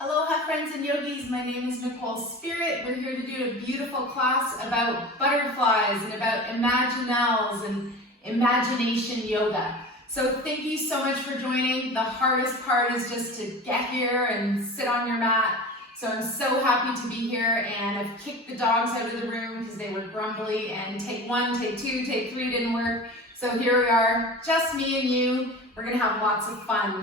Aloha friends and yogis, my name is Nicole Spirit. We're here to do a beautiful class about butterflies and about imaginals and imagination yoga. So thank you so much for joining. The hardest part is just to get here and sit on your mat. So I'm so happy to be here, and I've kicked the dogs out of the room because they were grumbly, and take one, take two, take three didn't work. So here we are, just me and you. We're gonna have lots of fun.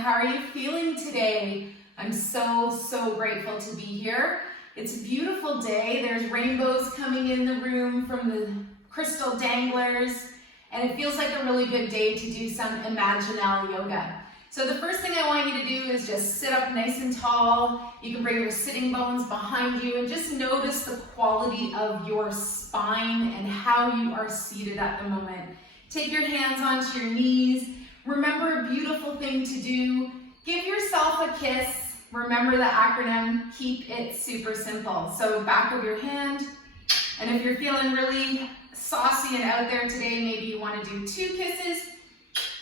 How are you feeling today? I'm so grateful to be here. It's a beautiful day. There's rainbows coming in the room from the crystal danglers, and it feels like a really good day to do some imaginal yoga. So the first thing I want you to do is just sit up nice and tall. You can bring your sitting bones behind you and just notice the quality of your spine and how you are seated at the moment. Take your hands onto your knees. Remember a beautiful thing to do. Give yourself a kiss. Remember the acronym, keep it super simple. So back of your hand, and if you're feeling really saucy and out there today, maybe you want to do 2 kisses,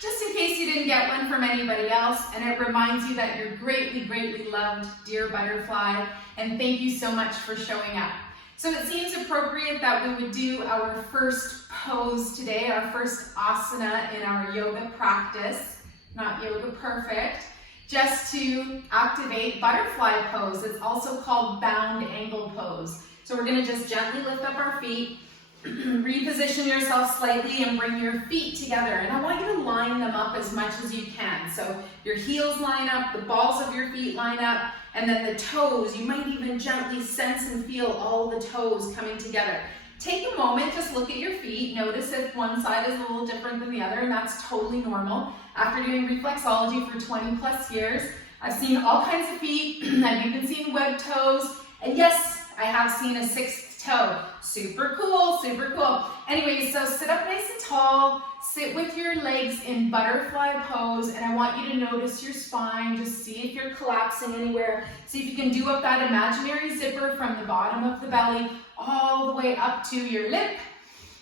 just in case you didn't get one from anybody else, and it reminds you that you're greatly loved, dear butterfly, and thank you so much for showing up. So it seems appropriate that we would do our first pose today, our first asana in our yoga practice, not yoga perfect, just to activate butterfly pose. It's also called bound angle pose. So we're going to just gently lift up our feet, reposition yourself slightly and bring your feet together. And I want you to line them up as much as you can. So your heels line up, the balls of your feet line up, and then the toes, you might even gently sense and feel all the toes coming together. Take a moment, just look at your feet. Notice if one side is a little different than the other, and that's totally normal. After doing reflexology for 20 plus years, I've seen all kinds of feet. I've even seen webbed toes, and yes, I have seen a 6th toe. Super cool, super cool. Anyway, so sit up nice and tall, sit with your legs in butterfly pose, and I want you to notice your spine. Just see if you're collapsing anywhere. See if you can do up that imaginary zipper from the bottom of the belly all the way up to your lip.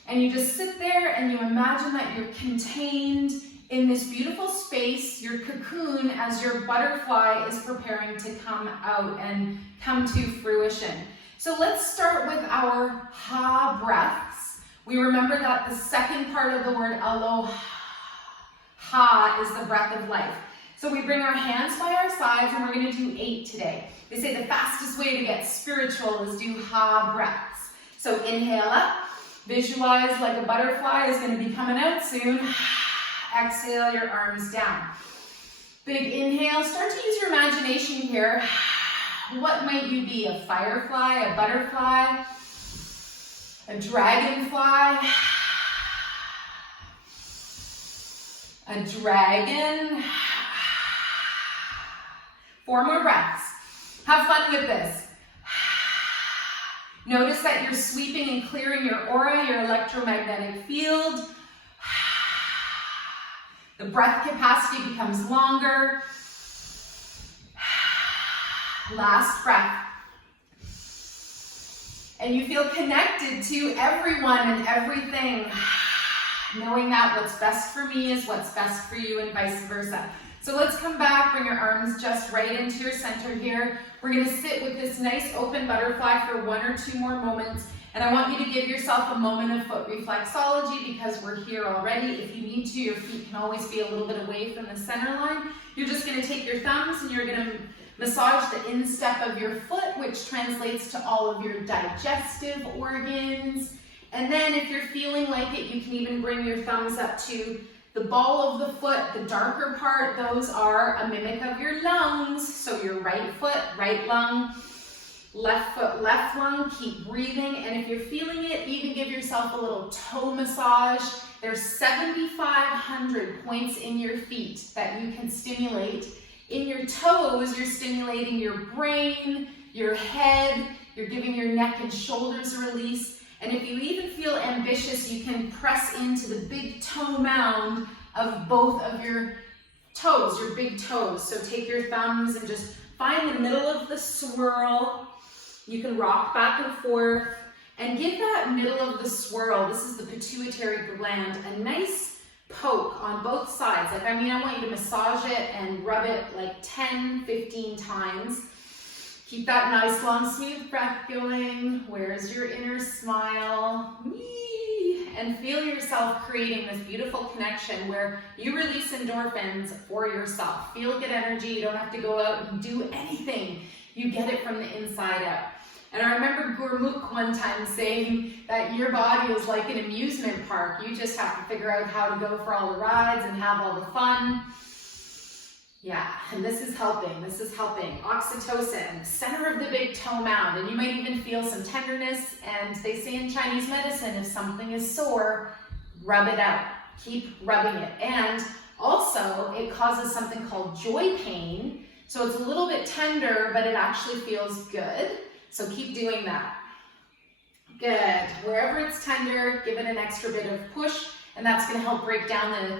And you just sit there and you imagine that you're contained in this beautiful space, your cocoon, as your butterfly is preparing to come out and come to fruition. So let's start with our ha breaths. We remember that the second part of the word aloha is the breath of life. So we bring our hands by our sides, and we're going to do 8 today. They say the fastest way to get spiritual is do ha breaths. So inhale up, visualize like a butterfly is going to be coming out soon. Exhale your arms down. Big inhale, start to use your imagination here. What might you be? A firefly, a butterfly, a dragonfly, a dragon. 4 more breaths. Have fun with this. Notice that you're sweeping and clearing your aura, your electromagnetic field. The breath capacity becomes longer. Last breath. And you feel connected to everyone and everything, knowing that what's best for me is what's best for you and vice versa. So let's come back, bring your arms just right into your center here. We're going to sit with this nice open butterfly for 1 or 2 more moments. And I want you to give yourself a moment of foot reflexology because we're here already. If you need to, your feet can always be a little bit away from the center line. You're just going to take your thumbs and you're going to massage the instep of your foot, which translates to all of your digestive organs. And then if you're feeling like it, you can even bring your thumbs up to the ball of the foot, the darker part. Those are a mimic of your lungs. So your right foot, right lung, left foot, left lung. Keep breathing. And if you're feeling it, even give yourself a little toe massage. There's 7,500 points in your feet that you can stimulate. In your toes, you're stimulating your brain, your head, you're giving your neck and shoulders a release. And if you even feel ambitious, you can press into the big toe mound of both of your toes, your big toes. So take your thumbs and just find the middle of the swirl. You can rock back and forth and give that middle of the swirl, this is the pituitary gland, a nice poke on both sides. Like, I want you to massage it and rub it like 10, 15 times. Keep that nice, long, smooth breath going. Where's your inner smile? And feel yourself creating this beautiful connection where you release endorphins for yourself. Feel good energy. You don't have to go out and do anything. You get it from the inside out. And I remember Gurmukh one time saying that your body is like an amusement park. You just have to figure out how to go for all the rides and have all the fun. Yeah, and this is helping. This is helping. Oxytocin, center of the big toe mound. And you might even feel some tenderness. And they say in Chinese medicine, if something is sore, rub it out. Keep rubbing it. And also, it causes something called joy pain. So it's a little bit tender, but it actually feels good. So keep doing that. Good. Wherever it's tender, give it an extra bit of push, and that's going to help break down the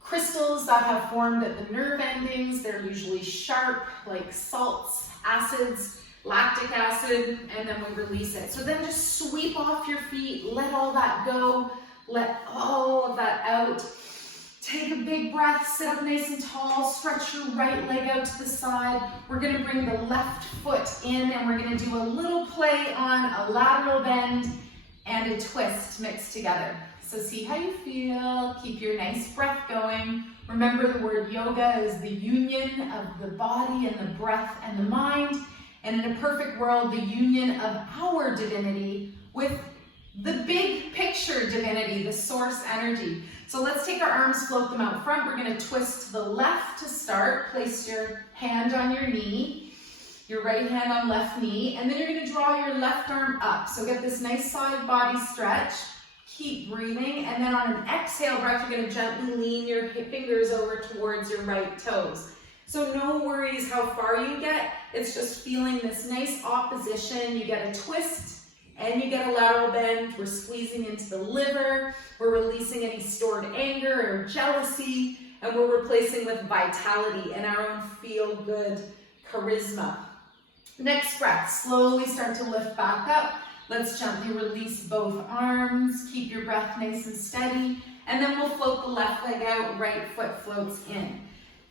crystals that have formed at the nerve endings. They're usually sharp, like salts, acids, lactic acid, and then we release it. So then just sweep off your feet, let all that go, let all of that out. Take a big breath, sit up nice and tall, stretch your right leg out to the side. We're gonna bring the left foot in and we're gonna do a little play on a lateral bend and a twist mixed together. So see how you feel, keep your nice breath going. Remember the word yoga is the union of the body and the breath and the mind. And in a perfect world, the union of our divinity with the big picture divinity, the source energy. So let's take our arms, float them out front. We're gonna twist to the left to start. Place your hand on your knee, your right hand on left knee, and then you're gonna draw your left arm up. So get this nice side body stretch. Keep breathing, and then on an exhale breath, you're gonna gently lean your fingers over towards your right toes. So no worries how far you get. It's just feeling this nice opposition. You get a twist, and you get a lateral bend. We're squeezing into the liver. We're releasing any stored anger or jealousy, and we're replacing with vitality and our own feel-good charisma. Next breath, slowly start to lift back up. Let's gently release both arms. Keep your breath nice and steady, and then we'll float the left leg out, right foot floats in.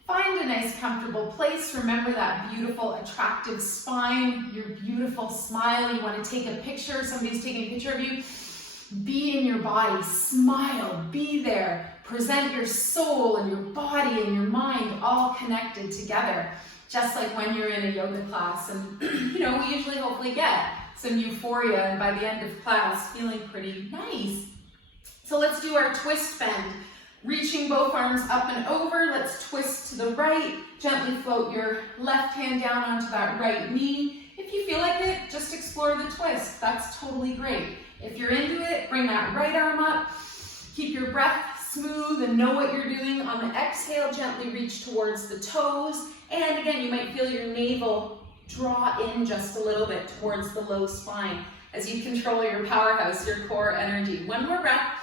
Find a nice comfortable place. Remember that beautiful attractive spine, your beautiful smile. You want to take a picture, somebody's taking a picture of you. Be in your body, smile, be there. Present your soul and your body and your mind all connected together. Just like when you're in a yoga class and we usually hopefully get some euphoria and by the end of class feeling pretty nice. So let's do our twist bend. Reaching both arms up and over, let's twist to the right. Gently float your left hand down onto that right knee. If you feel like it, just explore the twist. That's totally great. If you're into it, bring that right arm up. Keep your breath smooth and know what you're doing. On the exhale, gently reach towards the toes. And again, you might feel your navel draw in just a little bit towards the low spine as you control your powerhouse, your core energy. One more breath.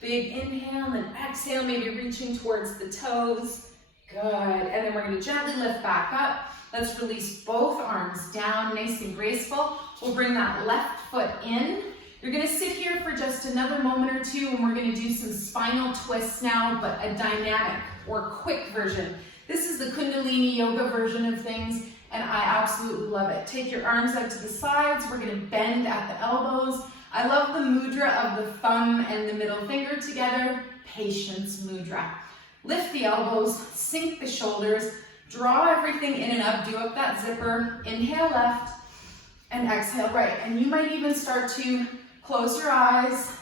Big inhale and exhale, maybe reaching towards the toes. Good. And then we're going to gently lift back up. Let's release both arms down, nice and graceful. We'll bring that left foot in. You're going to sit here for just another moment or two, and we're going to do some spinal twists now, but a dynamic or quick version. This is the Kundalini yoga version of things, and I absolutely love it. Take your arms out to the sides. We're going to bend at the elbows. I love the mudra of the thumb and the middle finger together, patience mudra. Lift the elbows, sink the shoulders, draw everything in and up, do up that zipper, inhale left, and exhale right. And you might even start to close your eyes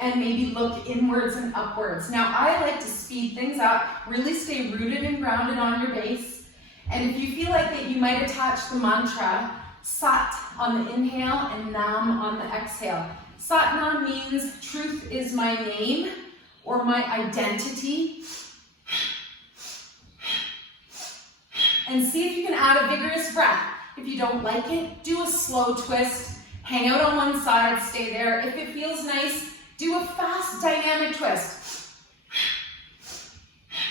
and maybe look inwards and upwards. Now, I like to speed things up, really stay rooted and grounded on your base. And if you feel like it, you might attach the mantra Sat on the inhale and Nam on the exhale. Sat Nam means truth is my name or my identity. And see if you can add a vigorous breath. If you don't like it, do a slow twist. Hang out on one side, stay there. If it feels nice, do a fast dynamic twist.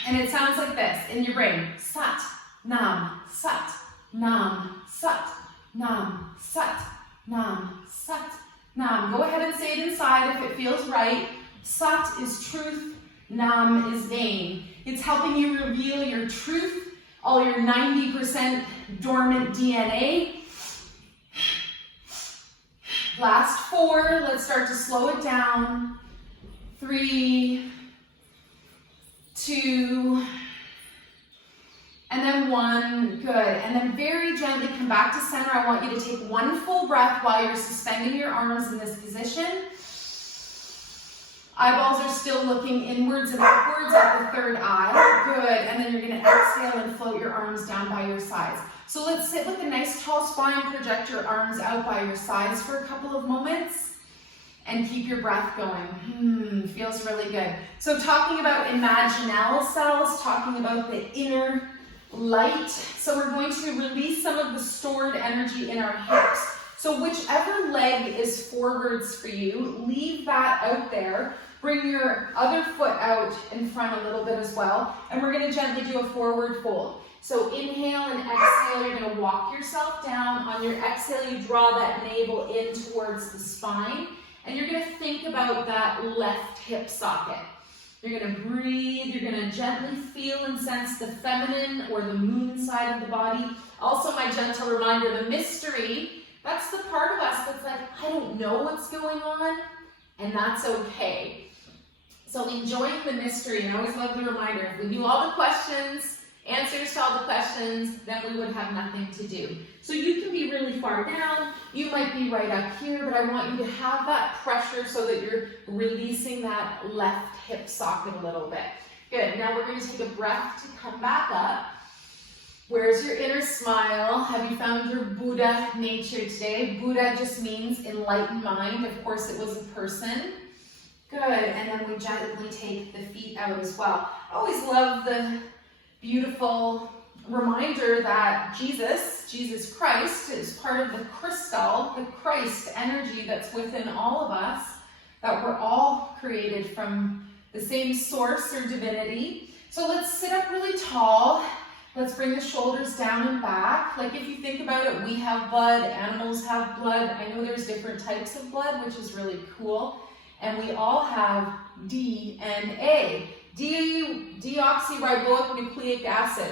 And it sounds like this in your brain. Sat, Nam, Sat, Nam, Sat. Nam, Sat, Nam, Sat, Nam. Go ahead and say it inside if it feels right. Sat is truth, Nam is vain. It's helping you reveal your truth, all your 90% dormant DNA. Last 4, let's start to slow it down. 3, 2, and then 1, good. And then very gently come back to center. I want you to take 1 full breath while you're suspending your arms in this position. Eyeballs are still looking inwards and upwards at the third eye. Good. And then you're going to exhale and float your arms down by your sides. So let's sit with a nice tall spine, project your arms out by your sides for a couple of moments, and keep your breath going. Feels really good. So talking about imaginal cells, talking about the inner light. So we're going to release some of the stored energy in our hips. So whichever leg is forwards for you, leave that out there. Bring your other foot out in front a little bit as well. And we're going to gently do a forward fold. So inhale and exhale, you're going to walk yourself down. On your exhale, you draw that navel in towards the spine. And you're going to think about that left hip socket. You're going to breathe. You're going to gently feel and sense the feminine or the moon side of the body. Also, my gentle reminder, the mystery, that's the part of us that's like, I don't know what's going on, and that's okay. So enjoying the mystery, and I always love the reminder, if we knew all the questions, answers to all the questions, then we would have nothing to do. So you can be really far down, you might be right up here, but I want you to have that pressure so that you're releasing that left hip socket a little bit. Good, now we're going to take a breath to come back up. Where's your inner smile? Have you found your Buddha nature today? Buddha just means enlightened mind. Of course, it was a person. Good, and then we gently take the feet out as well. I always love the beautiful reminder that Jesus Christ, is part of the crystal, the Christ energy that's within all of us, that we're all created from the same source or divinity. So let's sit up really tall. Let's bring the shoulders down and back. Like if you think about it, we have blood, animals have blood. I know there's different types of blood, which is really cool. And we all have DNA, deoxyriboic nucleic acid.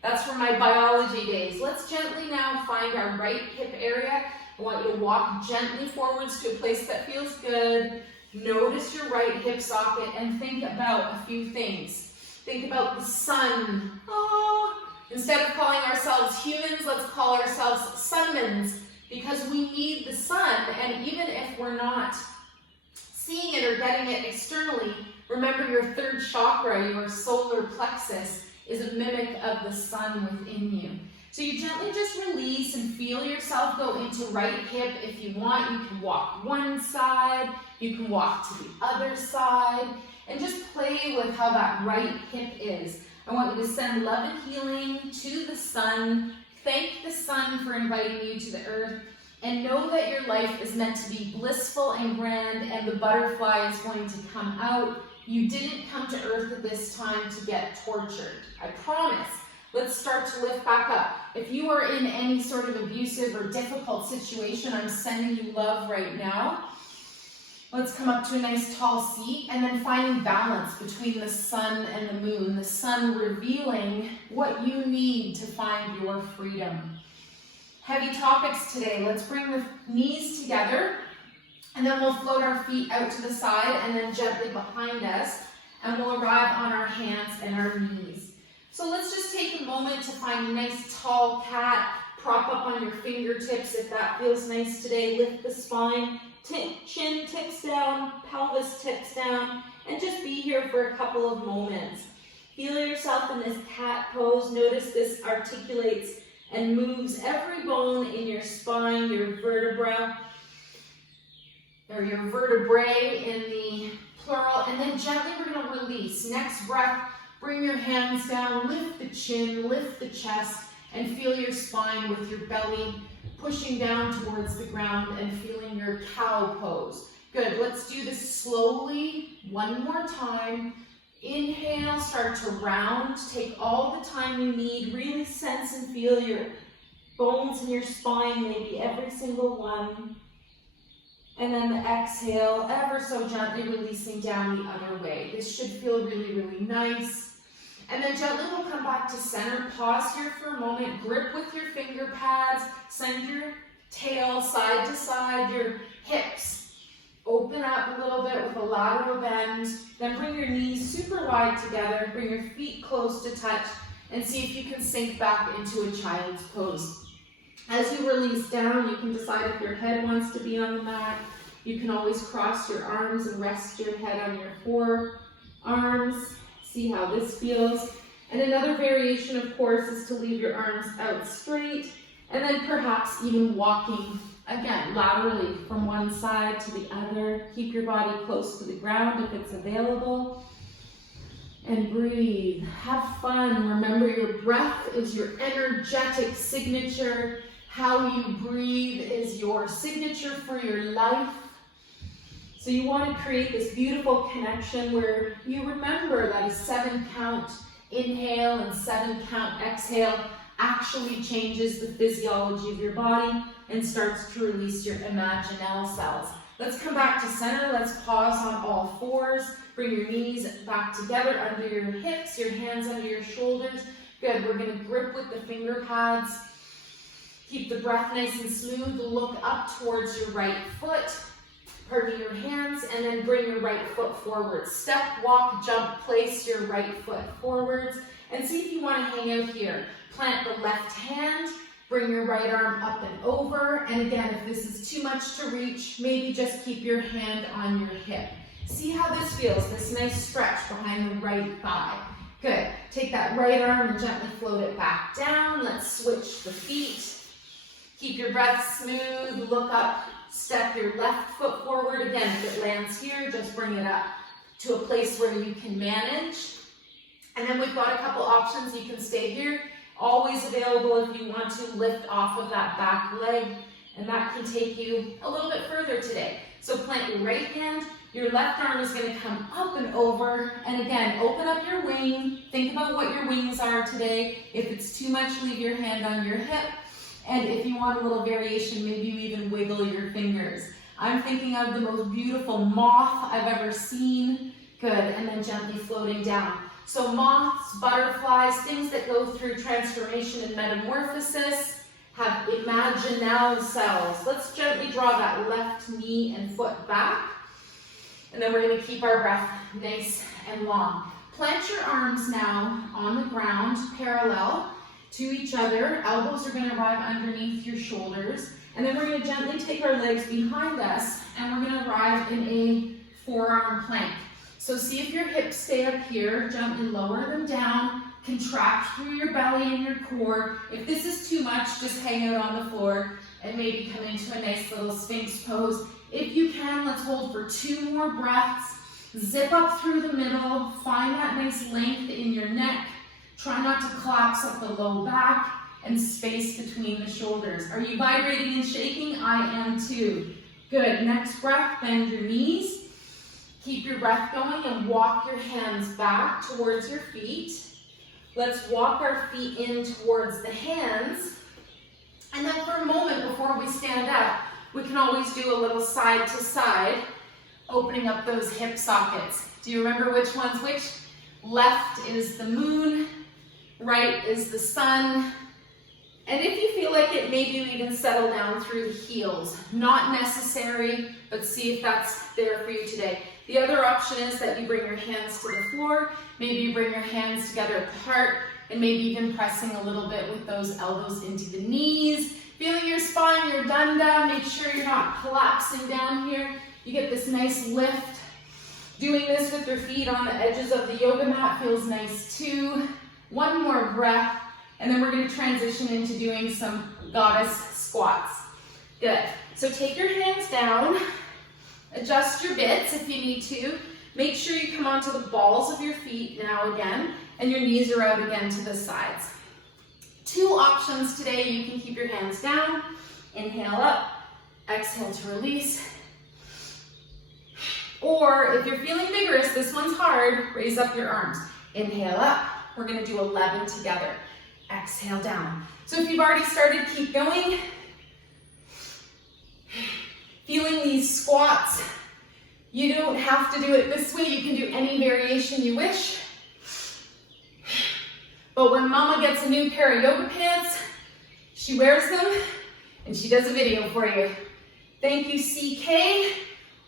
That's from my biology days. Let's gently now find our right hip area. I want you to walk gently forwards to a place that feels good. Notice your right hip socket and think about a few things. Think about the sun. Instead of calling ourselves humans, let's call ourselves sunmans, because we need the sun. And even if we're not seeing it or getting it externally, remember your third chakra, your solar plexus, is a mimic of the sun within you. So you gently just release and feel yourself go into right hip. If you want, you can walk one side, you can walk to the other side, and just play with how that right hip is. I want you to send love and healing to the sun. Thank the sun for inviting you to the earth. And know that your life is meant to be blissful and grand, and the butterfly is going to come out. You didn't come to earth at this time to get tortured. I promise. Let's start to lift back up. If you are in any sort of abusive or difficult situation, I'm sending you love right now. Let's come up to a nice tall seat, and then finding balance between the sun and the moon. The sun revealing what you need to find your freedom. Heavy topics today. Let's bring the knees together, and then we'll float our feet out to the side and then gently behind us, and we'll arrive on our hands and our knees. So let's just take a moment to find a nice tall cat. Prop up on your fingertips if that feels nice today. Lift the spine, chin tips down, pelvis tips down, and just be here for a couple of moments. Feel yourself in this cat pose. Notice this articulates and moves every bone in your spine, your vertebra, or your vertebrae in the plural, and then gently we're going to release. Next breath, bring your hands down, lift the chin, lift the chest, and feel your spine with your belly pushing down towards the ground and feeling your cow pose. Good, let's do this slowly, one more time. Inhale, start to round, take all the time you need, really sense and feel your bones in your spine, maybe every single one. And then the exhale, ever so gently releasing down the other way. This should feel really, really nice. And then gently we'll come back to center. Pause here for a moment. Grip with your finger pads. Send your tail side to side, your hips. Open up a little bit with a lateral bend. Then bring your knees super wide together. Bring your feet close to touch. And see if you can sink back into a child's pose. As you release down, you can decide if your head wants to be on the mat. You can always cross your arms and rest your head on your forearms. See how this feels. And another variation, of course, is to leave your arms out straight. And then perhaps even walking, again, laterally from one side to the other. Keep your body close to the ground if it's available. And breathe. Have fun. Remember, your breath is your energetic signature. How you breathe is your signature for your life. So you want to create this beautiful connection where you remember that a 7-count inhale and 7-count exhale actually changes the physiology of your body and starts to release your imaginal cells. Let's come back to center. Let's pause on all fours. Bring your knees back together under your hips, your hands under your shoulders. Good. We're going to grip with the finger pads. Keep the breath nice and smooth. Look up towards your right foot. Pardon your hands, and then bring your right foot forward. Step, walk, jump, place your right foot forwards. And see if you want to hang out here. Plant the left hand. Bring your right arm up and over. And again, if this is too much to reach, maybe just keep your hand on your hip. See how this feels, this nice stretch behind the right thigh. Good. Take that right arm and gently float it back down. Let's switch the feet. Keep your breath smooth. Look up. Step your left foot forward. Again, if it lands here, just bring it up to a place where you can manage. And then we've got a couple options. You can stay here. Always available if you want to lift off of that back leg. And that can take you a little bit further today. So plant your right hand. Your left arm is going to come up and over. And again, open up your wing. Think about what your wings are today. If it's too much, leave your hand on your hip. And if you want a little variation, maybe you even wiggle your fingers. I'm thinking of the most beautiful moth I've ever seen. Good, and then gently floating down. So moths, butterflies, things that go through transformation and metamorphosis have imaginal cells. Let's gently draw that left knee and foot back. And then we're going to keep our breath nice and long. Plant your arms now on the ground, parallel to each other. Elbows are going to arrive underneath your shoulders. And then we're going to gently take our legs behind us and we're going to arrive in a forearm plank. So see if your hips stay up here. Gently lower them down. Contract through your belly and your core. If this is too much, just hang out on the floor and maybe come into a nice little Sphinx pose. If you can, let's hold for 2 more breaths. Zip up through the middle. Find that nice length in your neck. Try not to collapse up the low back and space between the shoulders. Are you vibrating and shaking? I am too. Good. Next breath, bend your knees. Keep your breath going and walk your hands back towards your feet. Let's walk our feet in towards the hands. And then for a moment before we stand up, we can always do a little side to side, opening up those hip sockets. Do you remember which one's which? Left is the moon. Right is the sun. And if you feel like it, maybe you even settle down through the heels. Not necessary, but see if that's there for you today. The other option is that you bring your hands to the floor. Maybe you bring your hands together at the heart and maybe even pressing a little bit with those elbows into the knees. Feeling your spine, your dunda. Make sure you're not collapsing down here. You get this nice lift. Doing this with your feet on the edges of the yoga mat feels nice too. 1 more breath, and then we're going to transition into doing some goddess squats. Good. So take your hands down, adjust your bits if you need to. Make sure you come onto the balls of your feet now again, and your knees are out again to the sides. 2 options today. You can keep your hands down, inhale up, exhale to release. Or if you're feeling vigorous, this one's hard, raise up your arms. Inhale up. We're going to do 11 together. Exhale down. So if you've already started, keep going. If feeling these squats. You don't have to do it this way. You can do any variation you wish. But when mama gets a new pair of yoga pants, she wears them and she does a video for you. Thank you, CK.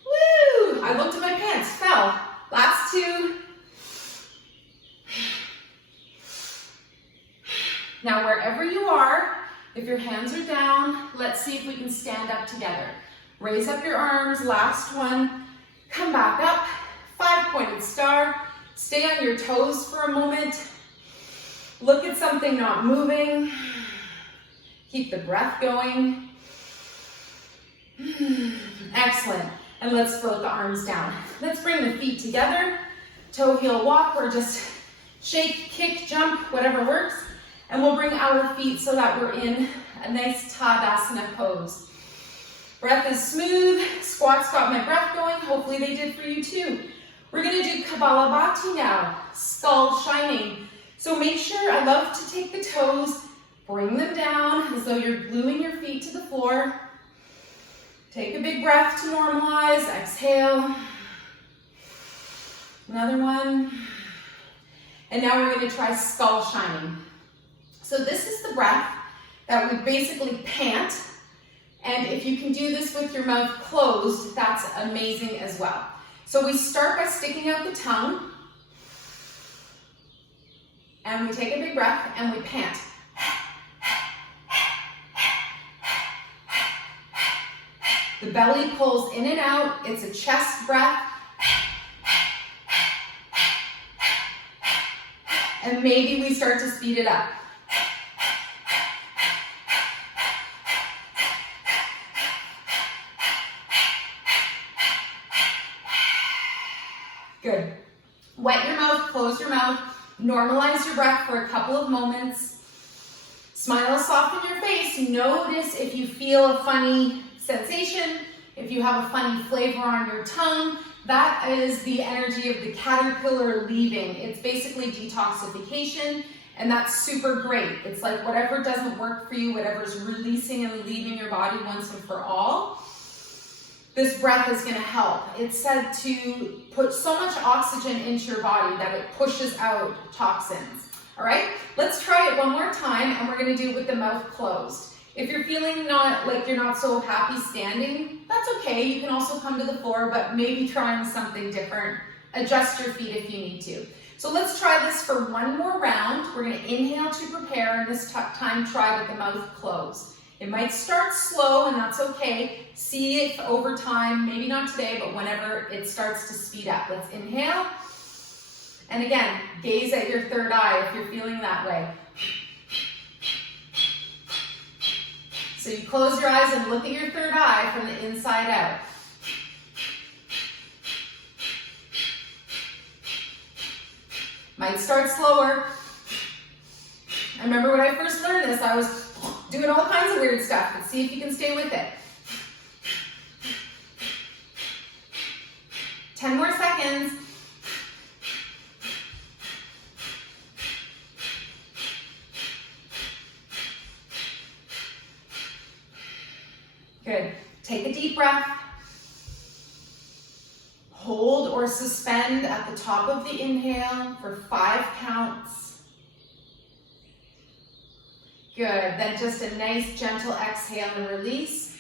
Woo! I looked at my pants, fell. Last two. Now, wherever you are, if your hands are down, let's see if we can stand up together. Raise up your arms, last one. Come back up, 5-pointed star. Stay on your toes for a moment. Look at something not moving. Keep the breath going. Excellent. And let's float the arms down. Let's bring the feet together. Toe heel walk, or just shake, kick, jump, whatever works. And we'll bring our feet so that we're in a nice Tadasana pose. Breath is smooth. Squats got my breath going. Hopefully they did for you too. We're gonna do Kapalabhati now, skull shining. So make sure, I love to take the toes, bring them down as though you're gluing your feet to the floor. Take a big breath to normalize. Exhale. Another one. And now we're going to try skull shining. So this is the breath that we basically pant. And if you can do this with your mouth closed, that's amazing as well. So we start by sticking out the tongue. And we take a big breath and we pant. The belly pulls in and out. It's a chest breath. And maybe we start to speed it up. Good. Wet your mouth, close your mouth. Normalize your breath for a couple of moments. Smile, soften your face. Notice if you feel a funny sensation, if you have a funny flavor on your tongue. That is the energy of the caterpillar leaving. It's basically detoxification, and that's super great. It's like whatever doesn't work for you, whatever's releasing and leaving your body once and for all, this breath is going to help. It's said to put so much oxygen into your body that it pushes out toxins. All right, let's try it one more time, and we're going to do it with the mouth closed. If you're feeling like you're not so happy standing, that's okay. You can also come to the floor, but maybe trying something different. Adjust your feet if you need to. So let's try this for one more round. We're going to inhale to prepare, and this time try with the mouth closed. It might start slow, and that's okay. See if over time, maybe not today, but whenever it starts to speed up. Let's inhale. And again, gaze at your third eye if you're feeling that way. So you close your eyes and look at your third eye from the inside out. Might start slower. I remember when I first learned this, I was doing all kinds of weird stuff, but see if you can stay with it. 10 more seconds. Good. Take a deep breath. Hold or suspend at the top of the inhale for 5 counts. Good. Then just a nice gentle exhale and release.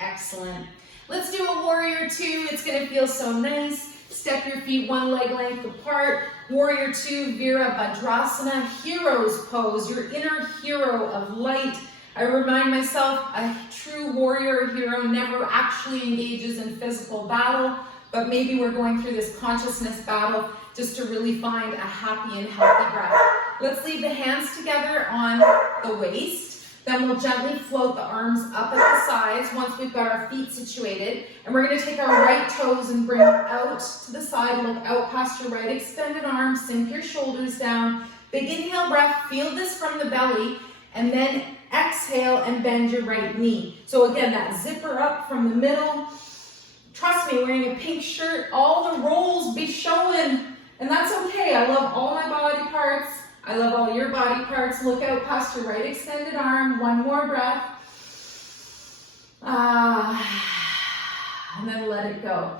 Excellent. Let's do a warrior 2. It's going to feel so nice. Step your feet one leg length apart. Warrior 2, Virabhadrasana, hero's pose, your inner hero of light. I remind myself, a true warrior or hero never actually engages in physical battle, but maybe we're going through this consciousness battle just to really find a happy and healthy breath. Let's leave the hands together on the waist. Then we'll gently float the arms up at the sides once we've got our feet situated. And we're going to take our right toes and bring them out to the side. Look out past your right extended arm. Sink your shoulders down. Big inhale breath. Feel this from the belly. And then exhale and bend your right knee. So again, that zipper up from the middle. Trust me, wearing a pink shirt, all the rolls be showing. And that's okay. I love all my body parts. I love all your body parts. Look out past your right extended arm. One more breath. let it go.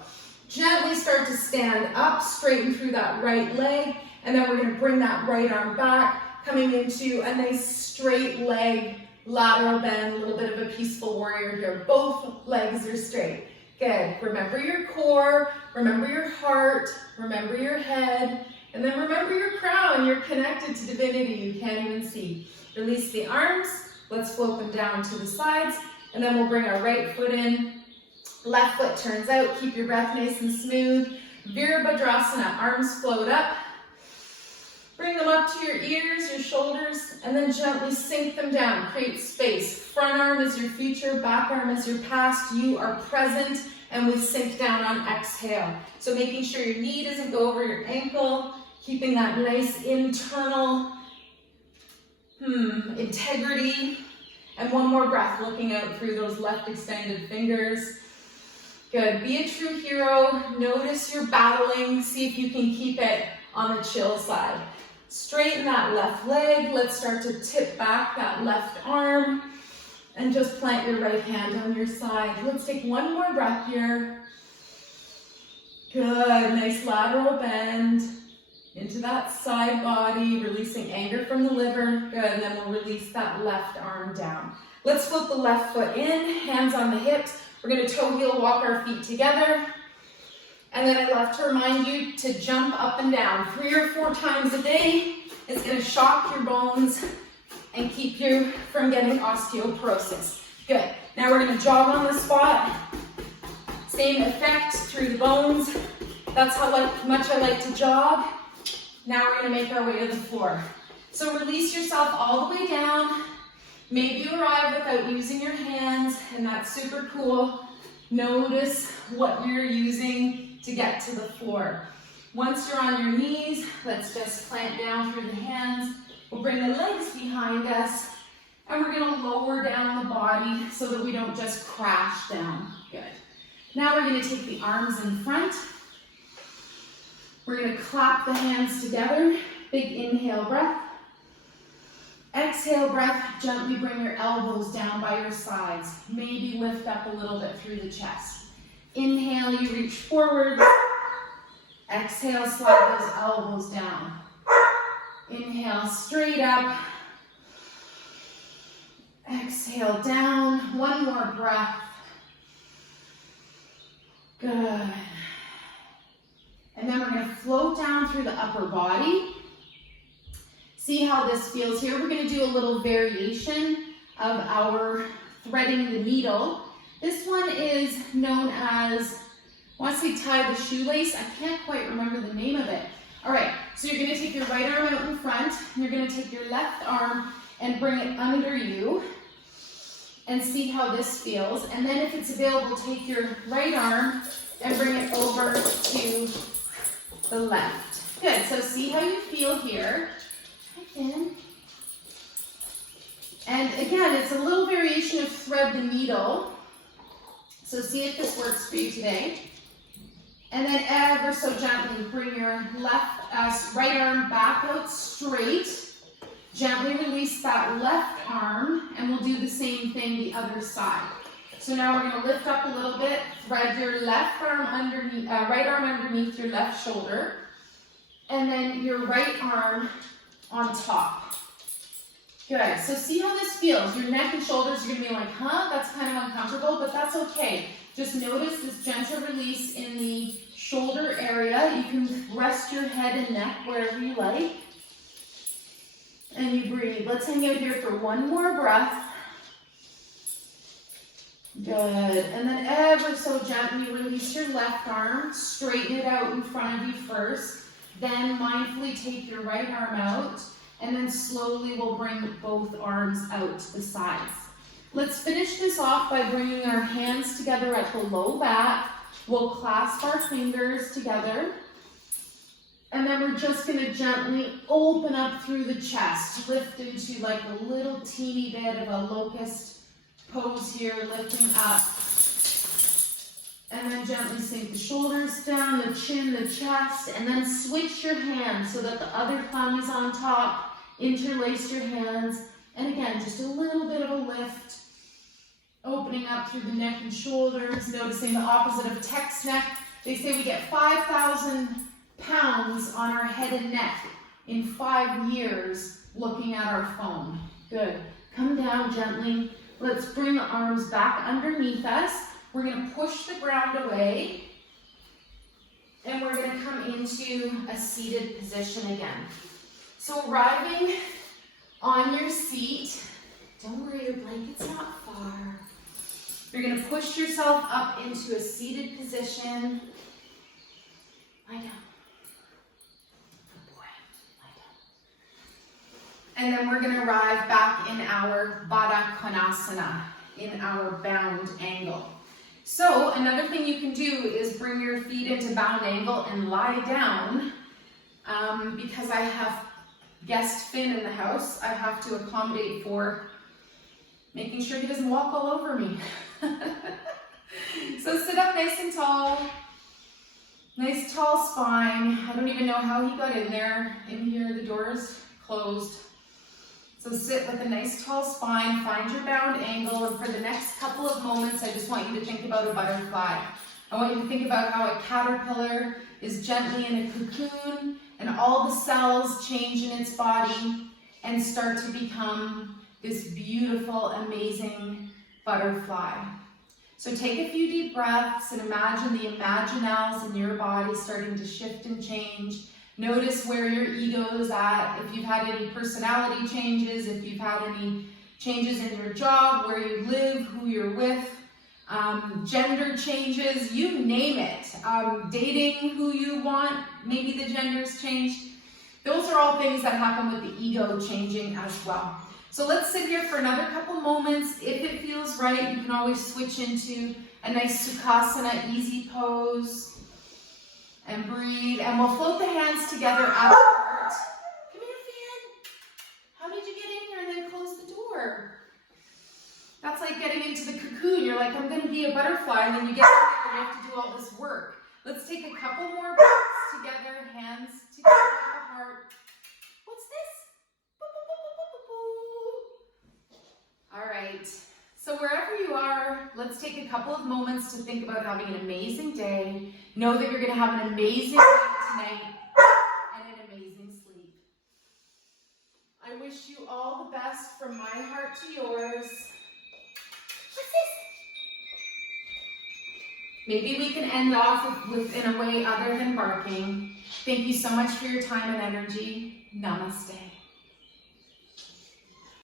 Gently start to stand up, straighten through that right leg, and then we're going to bring that right arm back, coming into a nice straight leg, lateral bend, a little bit of a peaceful warrior here. Both legs are straight. Good. Remember your core, remember your heart, remember your head, and then remember your crown. You're connected to divinity. You can't even see. Release the arms. Let's float them down to the sides, and then we'll bring our right foot in. Left foot turns out. Keep your breath nice and smooth. Virabhadrasana. Arms float up. Bring them up to your ears, your shoulders, and then gently sink them down. Create space. Front arm is your future, back arm is your past. You are present, and we sink down on exhale. So making sure your knee doesn't go over your ankle, keeping that nice internal integrity. And one more breath, looking out through those left extended fingers. Good. Be a true hero. Notice you're battling. See if you can keep it on the chill side. Straighten that left leg. Let's start to tip back that left arm and just plant your right hand on your side. Let's take one more breath here. Good. Nice lateral bend into that side body, releasing anger from the liver. Good. And then we'll release that left arm down. Let's flip the left foot in, hands on the hips. We're going to toe heel walk our feet together. And then I love to remind you to jump up and down 3 or 4 times a day. It's going to shock your bones and keep you from getting osteoporosis. Good. Now we're going to jog on the spot. Same effect through the bones. That's how much I like to jog. Now we're going to make our way to the floor. So release yourself all the way down. Maybe you arrive without using your hands, and that's super cool. Notice what you're using to get to the floor. Once you're on your knees, let's just plant down through the hands. We'll bring the legs behind us, and we're going to lower down the body so that we don't just crash down. Good. Now we're going to take the arms in front. We're going to clap the hands together. Big inhale breath. Exhale breath. Gently bring your elbows down by your sides. Maybe lift up a little bit through the chest. Inhale, you reach forward. Exhale, slide those elbows down. Inhale, straight up. Exhale, down. One more breath. Good. And then we're going to float down through the upper body. See how this feels here. We're going to do a little variation of our threading the needle. This one is known as, I want to say tie the shoelace. I can't quite remember the name of it. All right, so you're going to take your right arm out in front. You're going to take your left arm and bring it under you and see how this feels. And then if it's available, take your right arm and bring it over to the left. Good, so see how you feel here. And again, it's a little variation of thread the needle. So see if this works for you today. And then ever so gently bring your right arm back out straight. Gently release that left arm, and we'll do the same thing the other side. So now we're going to lift up a little bit, thread your left arm underneath, right arm underneath your left shoulder, and then your right arm on top. Good. So see how this feels. Your neck and shoulders are going to be like, huh, that's kind of uncomfortable, but that's okay. Just notice this gentle release in the shoulder area. You can rest your head and neck wherever you like. And you breathe. Let's hang out here for one more breath. Good. And then ever so gently release your left arm. Straighten it out in front of you first. Then mindfully take your right arm out. And then slowly we'll bring both arms out to the sides. Let's finish this off by bringing our hands together at the low back. We'll clasp our fingers together. And then we're just going to gently open up through the chest. Lift into like a little teeny bit of a locust pose here, lifting up. And then gently sink the shoulders down, the chin, the chest, and then switch your hands so that the other thumb is on top. Interlace your hands. And again, just a little bit of a lift. Opening up through the neck and shoulders, noticing the opposite of text neck. They say we get 5,000 pounds on our head and neck in 5 years looking at our phone. Good. Come down gently. Let's bring the arms back underneath us. We're going to push the ground away. And we're going to come into a seated position again. So arriving on your seat, don't worry, your blanket's not far. You're going to push yourself up into a seated position. Lie down. Good boy. Lie down. And then we're going to arrive back in our Baddha Konasana, in our bound angle. So another thing you can do is bring your feet into bound angle and lie down. Because I have guest Finn in the house, I have to accommodate for making sure he doesn't walk all over me. So sit up nice and tall. Nice tall spine. I don't even know how he got in there. In here, the door's closed. So sit with a nice tall spine, find your bound angle, and for the next couple of moments, I just want you to think about a butterfly. I want you to think about how a caterpillar is gently in a cocoon, and all the cells change in its body and start to become this beautiful, amazing butterfly. So take a few deep breaths and imagine the imaginals in your body starting to shift and change. Notice where your ego is at, if you've had any personality changes, if you've had any changes in your job, where you live, who you're with, gender changes, you name it. Dating who you want, maybe the gender's changed. Those are all things that happen with the ego changing as well. So let's sit here for another couple moments. If it feels right, you can always switch into a nice Sukhasana, easy pose. And breathe, and we'll float the hands together at the heart. Come here, Finn. How did you get in here and then close the door? That's like getting into the cocoon. You're like, I'm going to be a butterfly, and then you get in there and you have to do all this work. Let's take a couple more breaths together, hands together at the heart. What's this? All right. So wherever you are, let's take a couple of moments to think about having an amazing day. Know that you're going to have an amazing night tonight and an amazing sleep. I wish you all the best from my heart to yours. What's this? Maybe we can end off in a way other than barking. Thank you so much for your time and energy. Namaste.